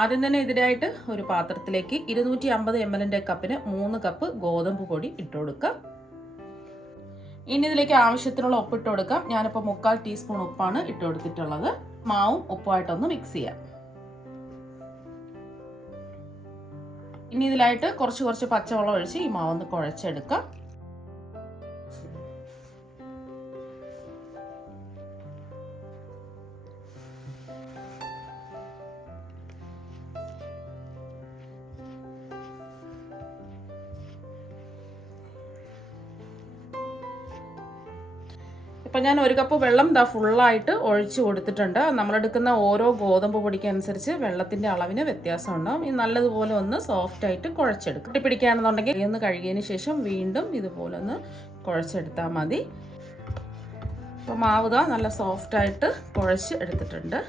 ആദ്യം തന്നെ ഇതിനായിട്ട് ഒരു പാത്രത്തിലേക്ക് ഇരുന്നൂറ്റി അമ്പത് എം എല്ലിന്റെ കപ്പിന് മൂന്ന് കപ്പ് ഗോതമ്പ് പൊടി ഇട്ട് കൊടുക്കാം. ഇനി ഇതിലേക്ക് ആവശ്യത്തിനുള്ള ഉപ്പ് ഇട്ട് കൊടുക്കാം. ഞാനിപ്പോൾ മുക്കാൽ ടീസ്പൂൺ ഉപ്പാണ് ഇട്ട് കൊടുത്തിട്ടുള്ളത്. മാവും ഉപ്പുമായിട്ടൊന്ന് മിക്സ് ചെയ്യാം. ഇനി ഇതിലായിട്ട് കുറച്ച് കുറച്ച് പച്ചവെള്ളം ഒഴിച്ച് ഈ മാവൊന്ന് കുഴച്ചെടുക്കാം. ഇപ്പം ഞാൻ ഒരു കപ്പ് വെള്ളം ഇതാ ഫുള്ളായിട്ട് ഒഴിച്ചു കൊടുത്തിട്ടുണ്ട്. നമ്മളെടുക്കുന്ന ഓരോ ഗോതമ്പ് പൊടിക്കനുസരിച്ച് വെള്ളത്തിന്റെ അളവിന് വ്യത്യാസം ഉണ്ടാവും ഈ നല്ലതുപോലെ ഒന്ന് സോഫ്റ്റായിട്ട് കുഴച്ചെടുക്കും. പിടിക്കുകയാണെന്നുണ്ടെങ്കിൽ ഒന്ന് കഴുകിയതിന് ശേഷം വീണ്ടും ഇതുപോലെ ഒന്ന് കുഴച്ചെടുത്താൽ മതി. അപ്പോൾ മാവുക നല്ല സോഫ്റ്റായിട്ട് കുഴച്ച് എടുത്തിട്ടുണ്ട്.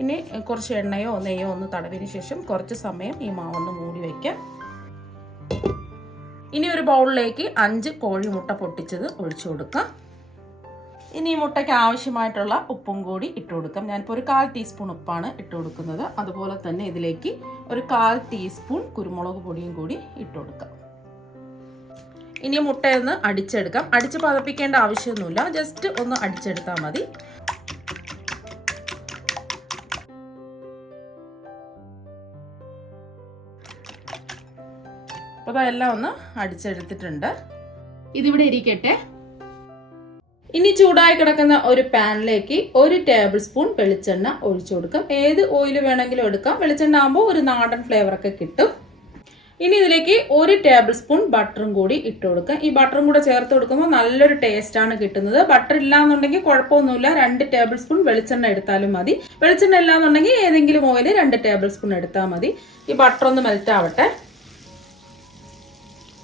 ഇനി കുറച്ച് എണ്ണയോ നെയ്യോ ഒന്ന് തടവിന് ശേഷം കുറച്ച് സമയം ഈ മാവൊന്ന് മൂടി വയ്ക്കാം ഇനി ഒരു ബൗളിലേക്ക് അഞ്ച് കോഴിമുട്ട പൊട്ടിച്ചത് ഒഴിച്ചു കൊടുക്കാം. ഇനി ഈ മുട്ടയ്ക്ക് ആവശ്യമായിട്ടുള്ള ഉപ്പും കൂടി ഇട്ട് കൊടുക്കാം. ഞാനിപ്പോൾ ഒരു കാൽ ടീസ്പൂൺ ഉപ്പാണ് ഇട്ട് കൊടുക്കുന്നത്. അതുപോലെ തന്നെ ഇതിലേക്ക് ഒരു കാൽ ടീസ്പൂൺ കുരുമുളക് പൊടിയും കൂടി ഇട്ട് കൊടുക്കാം. ഇനി മുട്ടയൊന്ന് അടിച്ചെടുക്കാം. അടിച്ച് പതപ്പിക്കേണ്ട ആവശ്യമൊന്നുമില്ല. ജസ്റ്റ് ഒന്ന് അടിച്ചെടുത്താൽ മതി. അപ്പോൾ എല്ലാം ഒന്ന് അടിച്ചെടുത്തിട്ടുണ്ട്. ഇതിവിടെ ഇരിക്കട്ടെ. ഇനി ചൂടായി കിടക്കുന്ന ഒരു പാനിലേക്ക് ഒരു ടേബിൾ സ്പൂൺ വെളിച്ചെണ്ണ ഒഴിച്ചു കൊടുക്കാം. ഏത് ഓയിൽ വേണമെങ്കിലും എടുക്കാം. വെളിച്ചെണ്ണ ആകുമ്പോൾ ഒരു നാടൻ ഫ്ലേവർ ഒക്കെ കിട്ടും. ഇനി ഇതിലേക്ക് ഒരു ടേബിൾ സ്പൂൺ ബട്ടറും കൂടി ഇട്ട് കൊടുക്കാം. ഈ ബട്ടറും കൂടെ ചേർത്ത് കൊടുക്കുമ്പോൾ നല്ലൊരു ടേസ്റ്റ് ആണ് കിട്ടുന്നത്. ബട്ടർ ഇല്ലാന്നുണ്ടെങ്കിൽ കുഴപ്പമൊന്നുമില്ല. രണ്ട് ടേബിൾ സ്പൂൺ വെളിച്ചെണ്ണ എടുത്താലും മതി. വെളിച്ചെണ്ണ ഇല്ലാന്നുണ്ടെങ്കിൽ ഏതെങ്കിലും ഓയിൽ രണ്ട് ടേബിൾ സ്പൂൺ എടുത്താൽ മതി. ഈ ബട്ടർ ഒന്ന് മെൽറ്റ് ആവട്ടെ.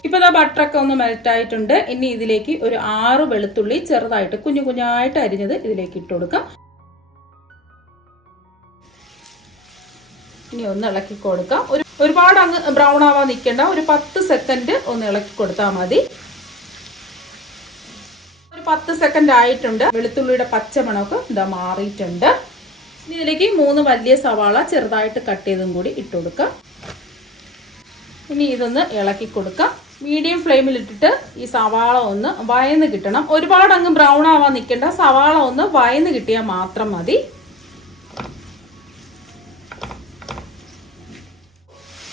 ഇപ്പൊ ഇതാ ബട്ടറൊക്കെ ഒന്ന് മെൽറ്റ് ആയിട്ടുണ്ട്. ഇനി ഇതിലേക്ക് ഒരു ആറ് വെളുത്തുള്ളി ചെറുതായിട്ട് കുഞ്ഞു കുഞ്ഞായിട്ട് അരിഞ്ഞത് ഇതിലേക്ക് ഇട്ട് കൊടുക്കാം. ഇനി ഒന്ന് ഇളക്കി കൊടുക്കാം. ഒരു ഒരുപാട് അങ്ങ് ബ്രൗൺ ആവാൻ നിൽക്കേണ്ട. ഒരു പത്ത് സെക്കൻഡ് ഒന്ന് ഇളക്കി കൊടുത്താൽ മതി. ഒരു പത്ത് സെക്കൻഡ് ആയിട്ടുണ്ട്. വെളുത്തുള്ളിയുടെ പച്ചമണമൊക്കെ ഇതാ മാറിയിട്ടുണ്ട്. ഇനി ഇതിലേക്ക് മൂന്ന് വലിയ സവാള ചെറുതായിട്ട് കട്ട് ചെയ്തും കൂടി ഇട്ട് കൊടുക്കാം. ഇനി ഇതൊന്ന് ഇളക്കി കൊടുക്കാം. മീഡിയം ഫ്ലെയിമിൽ ഇട്ടിട്ട് ഈ സവാള ഒന്ന് വയന്ന് കിട്ടണം. ഒരുപാട് അങ്ങ് ബ്രൗൺ ആവാൻ നിൽക്കേണ്ട സവാള ഒന്ന് വയന്ന് കിട്ടിയാൽ മാത്രം മതി.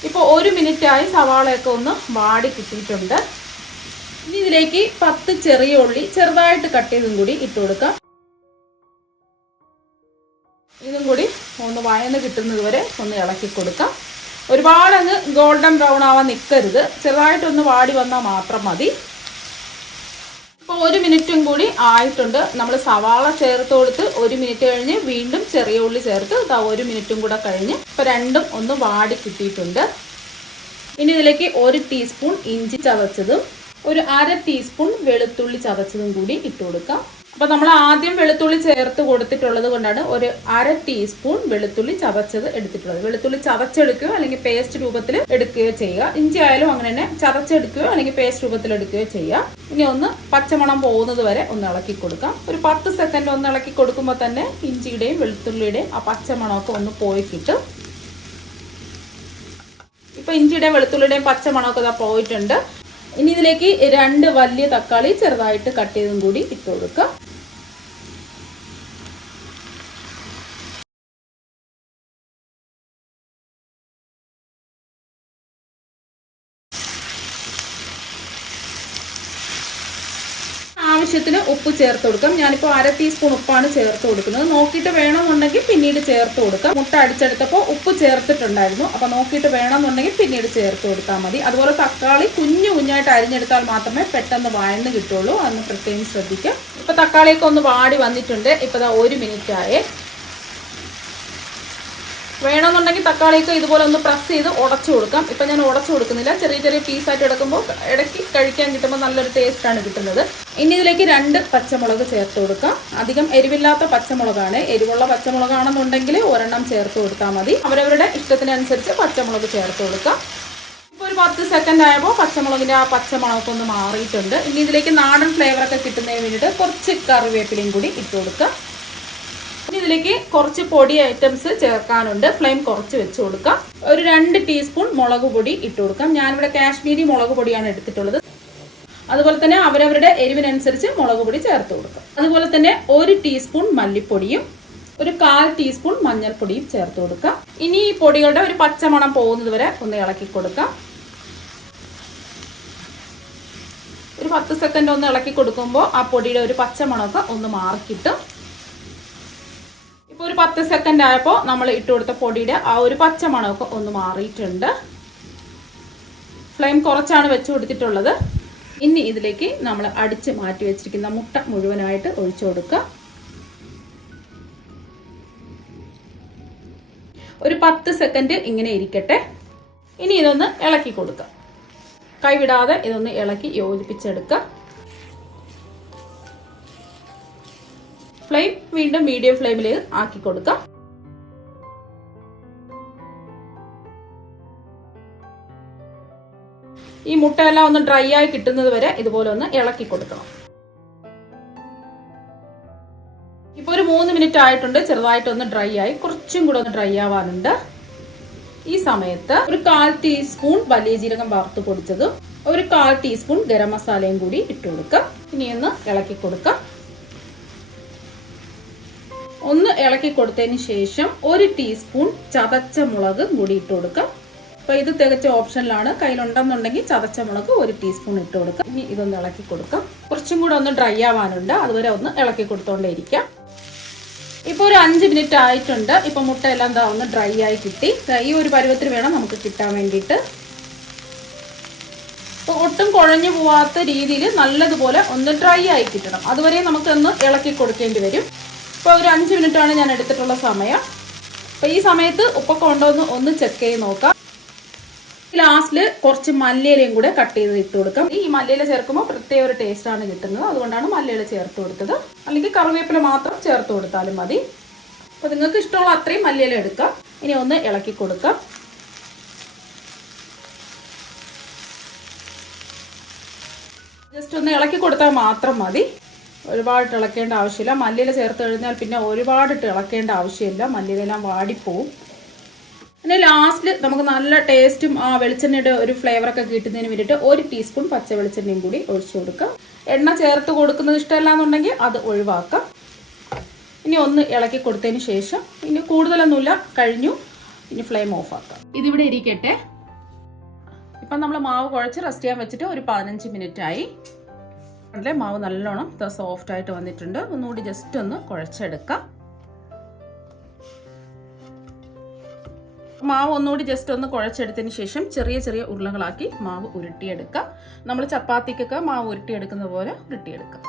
ഇപ്പോൾ ഒരു മിനിറ്റായി സവാളയൊക്കെ ഒന്ന് വാടി കിട്ടിയിട്ടുണ്ട്. ഇനി ഇതിലേക്ക് പത്ത് ചെറിയ ഉള്ളി ചെറുതായിട്ട് കട്ട് ചെയ്തും കൂടി ഇട്ട് കൊടുക്കാം. ഇതും കൂടി ഒന്ന് വയന്ന് കിട്ടുന്നത് വരെ ഒന്ന് ഇളക്കി കൊടുക്കാം. ഒരുപാട് അങ്ങ് ഗോൾഡൻ ബ്രൗൺ ആവാൻ നിൽക്കരുത് ചെറുതായിട്ടൊന്ന് വാടി വന്നാൽ മാത്രം മതി. ഇപ്പോൾ ഒരു മിനിറ്റും കൂടി ആയിട്ടുണ്ട്. നമ്മൾ സവാള ചേർത്ത് കൊടുത്ത് ഒരു മിനിറ്റ് കഴിഞ്ഞ് വീണ്ടും ചെറിയ ഉള്ളി ചേർത്ത് ഇതാ ഒരു മിനിറ്റും കൂടെ കഴിഞ്ഞ് ഇപ്പോൾ രണ്ടും ഒന്ന് വാടി കിട്ടിയിട്ടുണ്ട്. ഇനി ഇതിലേക്ക് ഒരു ടീസ്പൂൺ ഇഞ്ചി ചതച്ചതും ഒരു അര ടീസ്പൂൺ വെളുത്തുള്ളി ചതച്ചതും കൂടി ഇട്ട് കൊടുക്കാം. അപ്പോൾ നമ്മൾ ആദ്യം വെളുത്തുള്ളി ചേർത്ത് കൊടുത്തിട്ടുള്ളത് കൊണ്ടാണ് ഒരു അര ടീസ്പൂൺ വെളുത്തുള്ളി ചതച്ചത് എടുത്തിട്ടുള്ളത്. വെളുത്തുള്ളി ചതച്ചെടുക്കുകയോ അല്ലെങ്കിൽ പേസ്റ്റ് രൂപത്തിൽ എടുക്കുകയോ ചെയ്യുക. ഇഞ്ചി ആയാലും അങ്ങനെ തന്നെ ചതച്ചെടുക്കുകയോ അല്ലെങ്കിൽ പേസ്റ്റ് രൂപത്തിൽ എടുക്കുകയോ ചെയ്യുക. ഇനി ഒന്ന് പച്ചമണം പോകുന്നത് വരെ ഒന്ന് ഇളക്കി കൊടുക്കാം. ഒരു പത്ത് സെക്കൻഡ് ഒന്ന് ഇളക്കി കൊടുക്കുമ്പോൾ തന്നെ ഇഞ്ചിയുടെയും വെളുത്തുള്ളിയുടെയും ആ പച്ചമണമൊക്കെ ഒന്ന് പോയി കിട്ടും. ഇപ്പൊ ഇഞ്ചിയുടെയും വെളുത്തുള്ളിയുടെയും പച്ചമണമൊക്കെ ഇതാ പോയിട്ടുണ്ട്. ഇനി ഇതിലേക്ക് രണ്ട് വലിയ തക്കാളി ചെറുതായിട്ട് കട്ട് ചെയ്തും കൂടി ഇട്ട് കൊടുക്കുക ആവശ്യത്തിന് ഉപ്പ് ചേർത്ത് കൊടുക്കാം. ഞാനിപ്പോൾ അര ടീസ്പൂൺ ഉപ്പാണ് ചേർത്ത് കൊടുക്കുന്നത്. നോക്കിയിട്ട് വേണമെന്നുണ്ടെങ്കിൽ പിന്നീട് ചേർത്ത് കൊടുക്കാം. മുട്ട അടിച്ചെടുത്തപ്പോൾ ഉപ്പ് ചേർത്തിട്ടുണ്ടായിരുന്നു. അപ്പോൾ നോക്കിയിട്ട് വേണമെന്നുണ്ടെങ്കിൽ പിന്നീട് ചേർത്ത് കൊടുത്താൽ മതി. അതുപോലെ തക്കാളി കുഞ്ഞു കുഞ്ഞായിട്ട് അരിഞ്ഞെടുത്താൽ മാത്രമേ പെട്ടെന്ന് വഴന്ന് കിട്ടുള്ളൂ. അന്ന് പ്രത്യേകം ശ്രദ്ധിക്കാം. ഇപ്പോൾ തക്കാളിയൊക്കെ ഒന്ന് വാടി വന്നിട്ടുണ്ട്. ഇപ്പോൾ ഒരു മിനിറ്റ് ആയേ. വേണമെന്നുണ്ടെങ്കിൽ തക്കാളിയൊക്കെ ഇതുപോലെ ഒന്ന് പ്രസ് ചെയ്ത് ഉടച്ചു കൊടുക്കാം. ഇപ്പം ഞാൻ ഉടച്ചു കൊടുക്കുന്നില്ല. ചെറിയ ചെറിയ പീസായിട്ട് എടുക്കുമ്പോൾ ഇടയ്ക്ക് കഴിക്കാൻ കിട്ടുമ്പോൾ നല്ലൊരു ടേസ്റ്റാണ് കിട്ടുന്നത്. ഇനി ഇതിലേക്ക് രണ്ട് പച്ചമുളക് ചേർത്ത് കൊടുക്കാം. അധികം എരിവില്ലാത്ത പച്ചമുളകാണ്. എരിവുള്ള പച്ചമുളകാണെന്നുണ്ടെങ്കിൽ ഒരെണ്ണം ചേർത്ത് കൊടുത്താൽ മതി. അവരവരുടെ ഇഷ്ടത്തിനനുസരിച്ച് പച്ചമുളക് ചേർത്ത് കൊടുക്കാം. ഇപ്പോൾ ഒരു പത്ത് സെക്കൻഡ് ആയപ്പോൾ പച്ചമുളകിന്റെ ആ പച്ചമുളകൊക്കെ ഒന്ന് മാറിയിട്ടുണ്ട്. ഇനി ഇതിലേക്ക് നാടൻ ഫ്ലേവറൊക്കെ കിട്ടുന്നതിന് വേണ്ടിയിട്ട് കുറച്ച് കറിവേപ്പിലയും കൂടി ഇട്ട് കൊടുക്കാം. ഇതിലേക്ക് കുറച്ച് പൊടി ഐറ്റംസ് ചേർക്കാനുണ്ട്. ഫ്ലെയിം കുറച്ച് വെച്ച് കൊടുക്കാം. ഒരു രണ്ട് ടീസ്പൂൺ മുളക് പൊടി ഇട്ട് കൊടുക്കാം. ഞാനിവിടെ കാശ്മീരി മുളക് പൊടിയാണ് എടുത്തിട്ടുള്ളത്. അതുപോലെ തന്നെ അവരവരുടെ എരിവിനനുസരിച്ച് മുളക് പൊടി ചേർത്ത് കൊടുക്കാം. അതുപോലെ തന്നെ ഒരു ടീസ്പൂൺ മല്ലിപ്പൊടിയും ഒരു കാൽ ടീസ്പൂൺ മഞ്ഞൾപ്പൊടിയും ചേർത്ത് കൊടുക്കാം. ഇനി ഈ പൊടികളുടെ ഒരു പച്ചമണം പോകുന്നത് വരെ ഒന്ന് ഇളക്കി കൊടുക്കാം. ഒരു പത്ത് സെക്കൻഡ് ഒന്ന് ഇളക്കി കൊടുക്കുമ്പോൾ ആ പൊടിയുടെ ഒരു പച്ചമണമൊക്കെ ഒന്ന് മാറിക്കിട്ടും. ഇപ്പോൾ ഒരു പത്ത് സെക്കൻഡ് ആയപ്പോൾ നമ്മൾ ഇട്ട് കൊടുത്ത പൊടിയുടെ ആ ഒരു പച്ച മണമൊക്കെ ഒന്ന് മാറിയിട്ടുണ്ട്. ഫ്ലെയിം കുറച്ചാണ് വെച്ച് കൊടുത്തിട്ടുള്ളത്. ഇനി ഇതിലേക്ക് നമ്മൾ അടിച്ച് മാറ്റി വെച്ചിരിക്കുന്ന മുട്ട മുഴുവനായിട്ട് ഒഴിച്ചു കൊടുക്കുക. ഒരു പത്ത് സെക്കൻഡ് ഇങ്ങനെ ഇരിക്കട്ടെ. ഇനി ഇതൊന്ന് ഇളക്കി കൊടുക്കുക. കൈവിടാതെ ഇതൊന്ന് ഇളക്കി യോജിപ്പിച്ചെടുക്കുക. ഫ്ലെയിം വീണ്ടും മീഡിയം ഫ്ലെയിമിൽ ആക്കി കൊടുക്കാം. ഈ മുട്ടയെല്ലാം ഒന്ന് ഡ്രൈ ആയി കിട്ടുന്നത് വരെ ഇതുപോലെ ഒന്ന് ഇളക്കി കൊടുക്കണം. ഇപ്പൊ ഒരു മൂന്ന് മിനിറ്റ് ആയിട്ടുണ്ട് ചെറുതായിട്ടൊന്ന് ഡ്രൈ ആയി കുറച്ചും കൂടെ ഒന്ന് ഡ്രൈ ആവാനുണ്ട്. ഈ സമയത്ത് ഒരു കാൽ ടീസ്പൂൺ വലിയ ജീരകം വറുത്ത് പൊടിച്ചതും ഒരു കാൽ ടീസ്പൂൺ ഗരം മസാലയും കൂടി ഇട്ട് കൊടുക്കാം. ഇനി ഒന്ന് ഇളക്കി കൊടുക്കാം. ഒന്ന് ഇളക്കി കൊടുത്തതിന് ശേഷം ഒരു ടീസ്പൂൺ ചതച്ച മുളക് കൂടി ഇട്ട് കൊടുക്കാം. അപ്പൊ ഇത് തികച്ച ഓപ്ഷനിലാണ്. കയ്യിലുണ്ടെന്നുണ്ടെങ്കിൽ ചതച്ച മുളക് ഒരു ടീസ്പൂൺ ഇട്ട് കൊടുക്കുക ഇനി ഇതൊന്ന് ഇളക്കി കൊടുക്കാം. കുറച്ചും കൂടെ ഒന്ന് ഡ്രൈ ആവാനുണ്ട്. അതുവരെ ഒന്ന് ഇളക്കി കൊടുത്തോണ്ടേ ഇരിക്കാം ഇപ്പോൾ ഒരു അഞ്ച് മിനിറ്റ് ആയിട്ടുണ്ട്. ഇപ്പൊ മുട്ട എല്ലാം എന്താ ഒന്ന് ഡ്രൈ ആയി കിട്ടി. ഈ ഒരു പരുവത്തിന് വേണം നമുക്ക് കിട്ടാൻ വേണ്ടിയിട്ട്. അപ്പോൾ ഒട്ടും കുഴഞ്ഞു പോവാത്ത രീതിയിൽ നല്ലതുപോലെ ഒന്ന് ഡ്രൈ ആയി കിട്ടണം. അതുവരെ നമുക്ക് ഒന്ന് ഇളക്കി കൊടുക്കേണ്ടി വരും. ഇപ്പോൾ ഒരു അഞ്ച് മിനിറ്റാണ് ഞാൻ എടുത്തിട്ടുള്ള സമയം. അപ്പോൾ ഈ സമയത്ത് ഉപ്പൊക്കെ ഉണ്ടോ എന്ന് ഒന്ന് ചെക്ക് ചെയ്ത് നോക്കാം. ലാസ്റ്റിൽ കുറച്ച് മല്ലിയിലയും കൂടെ കട്ട് ചെയ്ത് ഇട്ട് കൊടുക്കാം. ഈ മല്ലിയില ചേർക്കുമ്പോൾ പ്രത്യേക ഒരു ടേസ്റ്റ് ആണ് കിട്ടുന്നത്. അതുകൊണ്ടാണ് മല്ലിയില ചേർത്ത് കൊടുത്തത്. അല്ലെങ്കിൽ കറിവേപ്പില മാത്രം ചേർത്ത് കൊടുത്താലും മതി. അപ്പോൾ നിങ്ങൾക്ക് ഇഷ്ടമുള്ള അത്രയും മല്ലിയില എടുക്കാം. ഇനി ഒന്ന് ഇളക്കി കൊടുക്കാം. ജസ്റ്റ് ഒന്ന് ഇളക്കി കൊടുത്താൽ മാത്രം മതി. ഒരുപാട് ഇളക്കേണ്ട ആവശ്യമില്ല. മല്ലിയില ചേർത്ത് കഴിഞ്ഞാൽ പിന്നെ ഒരുപാട് ഇളക്കേണ്ട ആവശ്യമില്ല. മല്ലിയിലെല്ലാം വാടിപ്പോവും. പിന്നെ ലാസ്റ്റിൽ നമുക്ക് നല്ല ടേസ്റ്റും ആ വെളിച്ചെണ്ണയുടെ ഒരു ഫ്ലേവറൊക്കെ കിട്ടുന്നതിന് വേണ്ടിയിട്ട് ഒരു ടീസ്പൂൺ പച്ച വെളിച്ചെണ്ണയും കൂടി ഒഴിച്ചു കൊടുക്കാം എണ്ണ ചേർത്ത് കൊടുക്കുന്നത് ഇഷ്ടമല്ല എന്നുണ്ടെങ്കിൽ അത് ഒഴിവാക്കാം ഇനി ഒന്ന് ഇളക്കി കൊടുത്തതിന് ശേഷം ഇനി കൂടുതലൊന്നുമില്ല. കഴിഞ്ഞു. ഇനി ഫ്ലെയിം ഓഫ് ആക്കാം. ഇതിവിടെ ഇരിക്കട്ടെ. ഇപ്പം നമ്മൾ മാവ് കുഴച്ച് റെസ്റ്റ് ചെയ്യാൻ വെച്ചിട്ട് ഒരു പതിനഞ്ച് മിനിറ്റ് ആയി അല്ലേ മാവ് നല്ലോണം സോഫ്റ്റ് ആയിട്ട് വന്നിട്ടുണ്ട്. ഒന്നുകൂടി ജസ്റ്റ് ഒന്ന് കുഴച്ചെടുക്കാം. മാവ് ഒന്നുകൂടി ജസ്റ്റ് ഒന്ന് കുഴച്ചെടുത്തതിന് ശേഷം ചെറിയ ചെറിയ ഉരുളകളാക്കി മാവ് ഉരുട്ടിയെടുക്കാം. നമ്മൾ ചപ്പാത്തിക്കൊക്കെ മാവ് ഉരുട്ടിയെടുക്കുന്ന പോലെ ഉരുട്ടിയെടുക്കാം.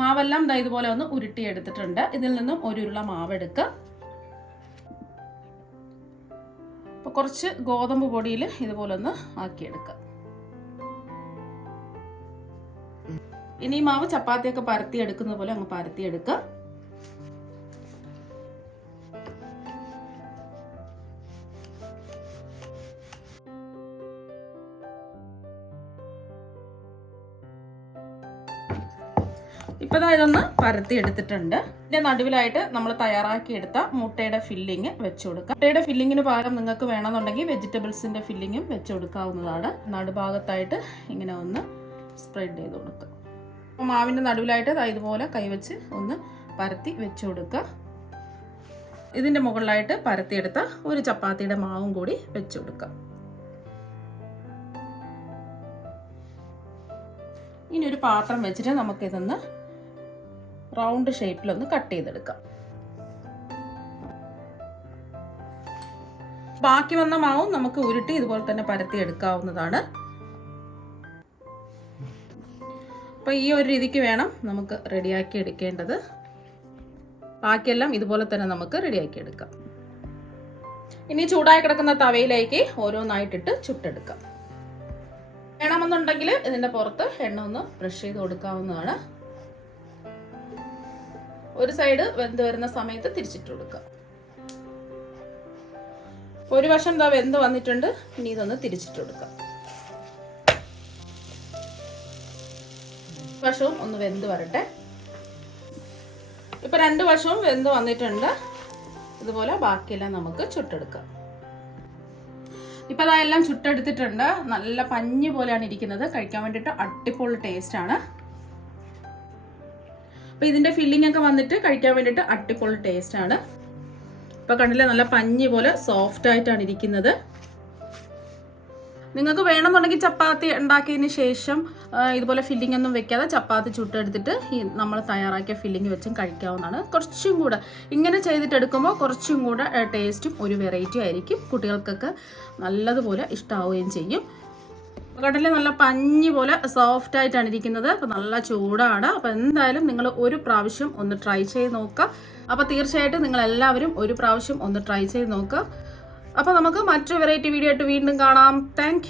മാവെല്ലാം ദാ ഇതുപോലെ ഒന്ന് ഉരുട്ടിയെടുത്തിട്ടുണ്ട്. ഇതിൽ നിന്നും ഒരു ഉരുള മാവ് എടുക്കുക അപ്പോൾ കുറച്ച് ഗോതമ്പ് പൊടിയിൽ ഇതുപോലെ ഒന്ന് ആക്കിയെടുക്കുക ഇനി മാവ് ചപ്പാത്തിയൊക്കെ പരത്തി എടുക്കുന്ന പോലെ അങ്ങ് പരത്തി എടുക്കുക ഇപ്പൊ ഇതാ ഇതൊന്ന് പരത്തി എടുത്തിട്ടുണ്ട്. ഇതിന്റെ നടുവിലായിട്ട് നമ്മൾ തയ്യാറാക്കി എടുത്ത മുട്ടയുടെ ഫില്ലിങ് വെച്ച് കൊടുക്കാം. മുട്ടയുടെ ഫില്ലിങ്ങിന് പകരം നിങ്ങൾക്ക് വേണമെന്നുണ്ടെങ്കിൽ വെജിറ്റബിൾസിന്റെ ഫില്ലിങ്ങും വെച്ചു കൊടുക്കാവുന്നതാണ്. നടുഭാഗത്തായിട്ട് ഇങ്ങനെ ഒന്ന് സ്പ്രെഡ് ചെയ്ത് കൊടുക്കുക. അപ്പോൾ മാവിന്റെ നടുവിലായിട്ട് ഇതുപോലെ കൈവച്ച് ഒന്ന് പരത്തി വെച്ച് കൊടുക്കുക. ഇതിന്റെ മുകളിലായിട്ട് പരത്തിയെടുത്ത ഒരു ചപ്പാത്തിയുടെ മാവും കൂടി വെച്ച് കൊടുക്കുക. ഇനി ഒരു പാത്രം വെച്ചിട്ട് നമുക്കിതൊന്ന് റൗണ്ട് ഷേപ്പിലൊന്ന് കട്ട് ചെയ്തെടുക്കാം. ബാക്കി വന്ന മാവും നമുക്ക് ഉരുട്ടി ഇതുപോലെ തന്നെ പരത്തി എടുക്കാവുന്നതാണ് അപ്പൊ ഈ ഒരു രീതിക്ക് വേണം നമുക്ക് റെഡിയാക്കി എടുക്കേണ്ടത്. ബാക്കിയെല്ലാം ഇതുപോലെ തന്നെ നമുക്ക് റെഡിയാക്കി എടുക്കാം. ഇനി ചൂടായി കിടക്കുന്ന തവയിലേക്ക് ഓരോന്നായിട്ടിട്ട് ചുട്ടെടുക്കാം. വേണമെന്നുണ്ടെങ്കിൽ ഇതിന്റെ പുറത്ത് എണ്ണ ഒന്ന് ബ്രഷ് ചെയ്ത് കൊടുക്കാവുന്നതാണ്. ഒരു സൈഡ് വെന്ത് വരുന്ന സമയത്ത് തിരിച്ചിട്ട് കൊടുക്കാം. ഒരു വശം എന്താ വെന്ത് വന്നിട്ടുണ്ട് ഇനി ഇതൊന്ന് തിരിച്ചിട്ട് കൊടുക്കാം. വശവും ഒന്ന് വെന്ത് വരട്ടെ. ഇപ്പൊ രണ്ട് വശവും വെന്ത് വന്നിട്ടുണ്ട്. ഇതുപോലെ ബാക്കിയെല്ലാം നമുക്ക് ചുട്ടെടുക്കാം. ഇപ്പൊ അതെല്ലാം ചുട്ടെടുത്തിട്ടുണ്ട്. നല്ല പഞ്ഞി പോലെയാണ് ഇരിക്കുന്നത്. കഴിക്കാൻ വേണ്ടിയിട്ട് അടിപൊളി ടേസ്റ്റ് ആണ്. അപ്പൊ ഇതിന്റെ ഫില്ലിംഗ് ഒക്കെ വന്നിട്ട് കഴിക്കാൻ വേണ്ടിയിട്ട് അടിപൊളി ടേസ്റ്റ് ആണ്. ഇപ്പൊ കണ്ടില്ലേ നല്ല പഞ്ഞി പോലെ സോഫ്റ്റ് ആയിട്ടാണ് ഇരിക്കുന്നത്. നിങ്ങൾക്ക് വേണമെന്നുണ്ടെങ്കിൽ ചപ്പാത്തി ഉണ്ടാക്കിയതിന് ശേഷം ഇതുപോലെ ഫില്ലിംഗ് ഒന്നും വെക്കാതെ ചപ്പാത്തി ചുട്ടെടുത്തിട്ട് ഈ നമ്മൾ തയ്യാറാക്കിയ ഫില്ലിംഗ് വെച്ചും കഴിക്കാവുന്നതാണ്. കുറച്ചും കൂടെ ഇങ്ങനെ ചെയ്തിട്ട് എടുക്കുമ്പോൾ കുറച്ചും കൂടെ ടേസ്റ്റും ഒരു വെറൈറ്റി ആയിരിക്കും. കുട്ടികൾക്കൊക്കെ നല്ലതുപോലെ ഇഷ്ടമാവുകയും ചെയ്യും. കടലിൽ നല്ല പഞ്ഞി പോലെ സോഫ്റ്റ് ആയിട്ടാണ് ഇരിക്കുന്നത്. അപ്പോൾ നല്ല ചൂടാണ്. അപ്പോൾ എന്തായാലും നിങ്ങൾ ഒരു പ്രാവശ്യം ഒന്ന് ട്രൈ ചെയ്ത് നോക്കുക. അപ്പോൾ തീർച്ചയായിട്ടും നിങ്ങൾ എല്ലാവരും ഒരു പ്രാവശ്യം ഒന്ന് ട്രൈ ചെയ്ത് നോക്കുക. അപ്പോൾ നമുക്ക് മറ്റൊരു വെറൈറ്റി വീഡിയോ ആയിട്ട് വീണ്ടും കാണാം. താങ്ക്